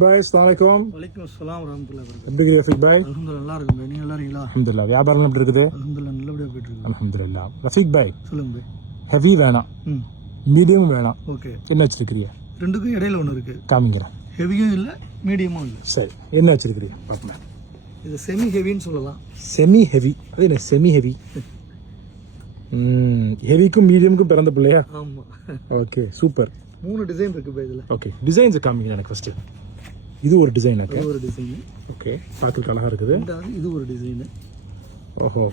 பாய் அஸ்ஸலாமு வலைக்கும் அஸ்ஸலாம் வரஹ்மத்துல்லாஹி வபரகாத்துஹு. எப்படி இருக்கீங்க ரஃபீக் பாய்? அல்ஹம்துலில்லாஹ் நல்லா இருக்கும் பாய். நீங்க நல்லா இருக்கீங்களா? அல்ஹம்துலில்லாஹ். வியாபாரம் எப்படி இருக்குது? அல்ஹம்துலில்லாஹ் நல்லபடியா போயிட்டு இருக்கு. அல்ஹம்துலில்லாஹ். ரஃபீக் பாய், சொல்லுங்க பாய். ஹெவி வேணாம், மீடியம் வேணாம், ஓகே. என்ன வச்சிருக்கிறீங்க? ரெண்டுக்கும் இடையில ஒன்று இருக்கு. காமிக்கிறேன். ஹெவியும் இல்லை மீடியமும் இல்லை. சரி, என்ன வச்சிருக்கிறீங்க பார்ப்போம். இது செமி ஹெவின்னு சொல்லலாம். செமி ஹெவி, அது என்ன செமி ஹெவி? ஹெவிக்கும் மீடியமுக்கும் பிறந்த பிள்ளையா? ஆமா. Okay, super. 3 டிசைன் இருக்கு பாய் இதுல. ஓகே, டிசைன்ஸ் காமிங்க எனக்கு ஃபர்ஸ்ட். இது ஒரு டிசைன். ஓகே, இது ஒரு டிசைன். ஓகே, பார்க்கறதுக்கு அழகா இருக்குது. இது ஒரு டிசைன். ஓஹோ,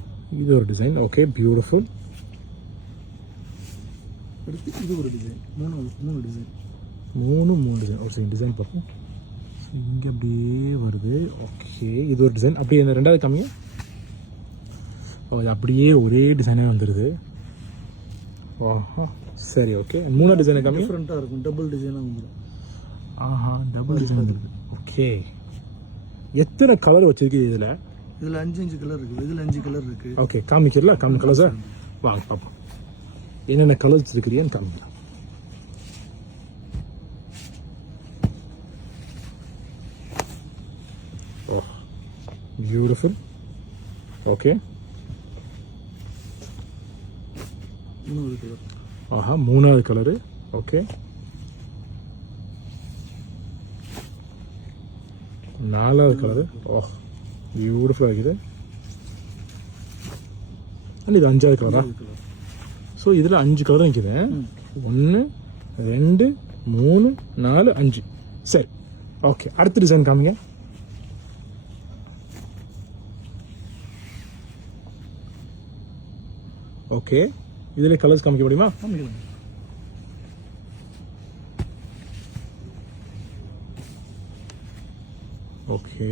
இது ஒரு டிசைன். Okay, beautiful. அடுத்து இது ஒரு டிசைன். மூணு டிசைன். மூணு டிசைன். ஒரு டிசைன் பார்ப்போம். இங்கே அப்படியே வருது. ஓகே, இது ஒரு டிசைன். அப்படியே இந்த ரெண்டாவது காமிங்க. ஓ, இது அப்படியே ஒரே டிசைனே வந்துடுது. ஓஹோ, சரி, ஓகே. மூணாவது டிசைனை காமிங்க. டிஃப்ரெண்ட்டாக இருக்கும். டபுள் டிசைனாக வந்துடும். ஆஹா, டபுள் டிசைன் வந்துருக்கு. ஓகே, எத்தனை கலர் வச்சிருக்கு இதில்? இதில் 5 கலர் இருக்குது. இதில் 5 கலர் இருக்கு. ஓகே, காமிக்கிறல கலர் சார். வாங்க பார்ப்போம் என்னென்ன கலர் வச்சிருக்கிறீன்னு காமிக்கலாம். Oh, beautiful. ஓகே, மூணாவது கலர். ஆஹா, மூணாவது கலரு. ஓகே, நாலாவது கலரு. ஓ, பியூட்டிஃபுல்லாக இருக்குது. அண்ட் இது 5வது கலரா? ஸோ இதில் 5 கலர் நிற்குது. 1 2 3 4 5. சரி, ஓகே. அடுத்த டிசைன் காமிங்க. ஓகே, இதில் கலர்ஸ் காமிக்க முடியுமா? காமிக்கலாம். ஓகே,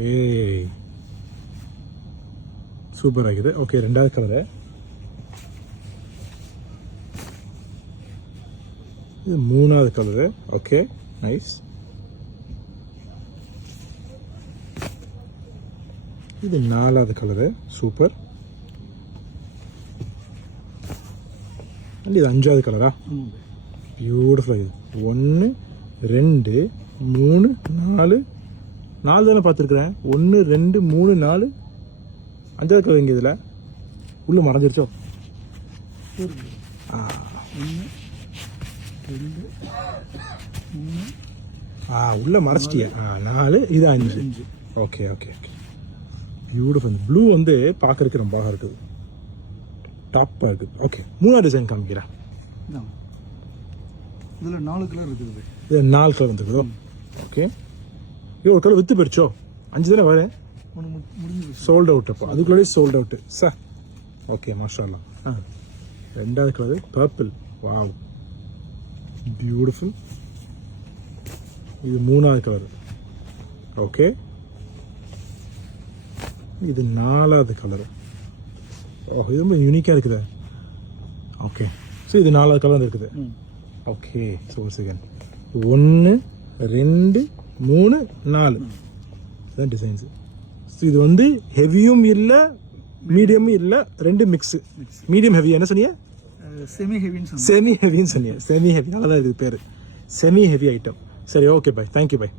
சூப்பர் ஆகுது. ஓகே, ரெண்டாவது கலரு. இது மூணாவது கலரு. Okay, nice. இது நாலாவது கலரு. சூப்பர். அண்ட் இது 5வது கலரா? பியூட்டிஃபுல் ஆகுது. 1 2 3 4 தானே பார்த்துருக்குறேன். 1 2 3 4 5வது கலர் இங்கே இதில் உள்ள மறைஞ்சிருச்சோ? 1 2 3 உள்ள மறைச்சிட்டியா? 4 இது 5. Okay okay okay, beautiful. Blue வந்து பார்க்கறதுக்கு ரொம்ப அழகாக இருக்குது. டாப்பாக இருக்குது. ஓகே, மூணாவது டிசைன் காமிக்கிறேன். இதில் 4 கலர் இருக்குது. இது 4 கலர் வந்துருக்குதோ? ஓகே, இது ஒரு கலர் விற்று போயிடுச்சோ? 5 தானே வரேன். Sold out. அப்போ அதுக்குள்ளே சோல்ட் அவுட்டு சார். ஓகே, மாஷா அல்லாஹ். ரெண்டாவது கலர் பர்பிள். Wow, beautiful. இது மூணாவது கலர். ஓகே, இது நாலாவது கலர். ஓ, இது ரொம்ப யூனிக்காக இருக்குது. ஓகே, ஸோ இது நாலாவது கலர் இருக்குது. ஓகே, ஸோ ஒரு செகண்ட். 1 2 3 4 இதுதான் டிசைன்ஸு. ஸோ இது வந்து ஹெவியும் இல்லை மீடியமும் இல்லை, ரெண்டு மிக்ஸு. மீடியம் ஹெவி என்ன சொன்னீங்க? செமி ஹெவின்னு சொன்னீங்க. செமி ஹெவி நல்லா தான் இருக்குது பேர். Semi heavy item. சரி, ஓகே பாய், தேங்க்யூ பாய்.